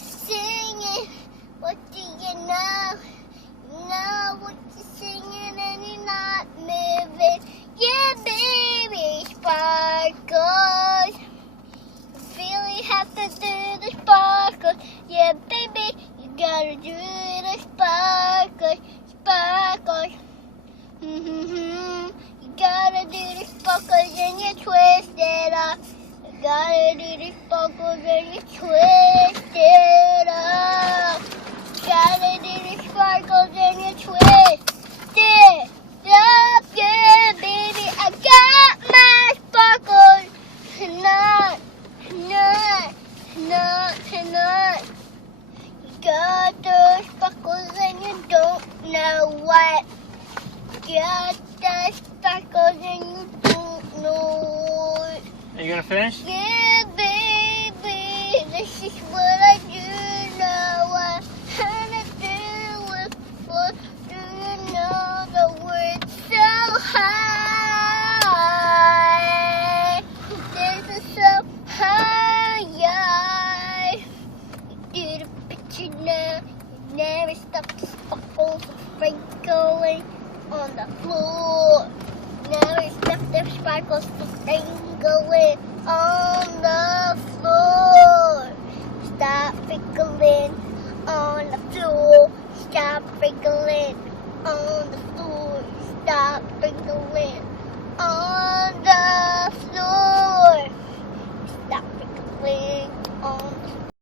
you're singing. What do you know? You know what you're singing and you're not moving. Yeah, baby, sparkles. You really have to do the sparkles. Yeah, baby, you gotta do the sparkles. Sparkles. You gotta do the sparkles and you twist it up. You gotta do the sparkles and you twist it up. You gotta do the sparkles and you twist it up. Yeah, baby, I got my sparkles tonight, tonight, tonight, tonight. You got those sparkles and you don't know what. Got the sparkles and you don't know it. Are you gonna finish? Yeah, baby, this is what I do know. What I'm gonna do with what do you know the word so high? This is so high. You do the picture now. You never stop the sparkles sprinkling on the floor. Never stop the sparkles sprinkling on the floor. Stop sprinkling on the floor. Stop sprinkling on the floor. Stop sprinkling